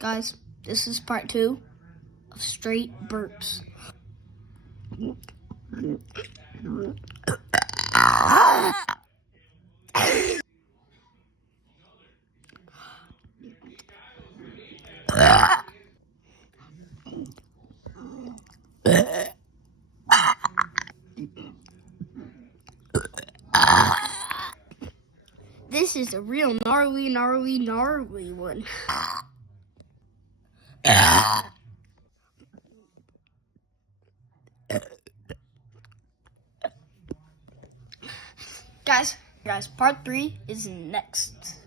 Guys, this is part 2 of straight burps. This is a real gnarly one. Guys, part 3 is next.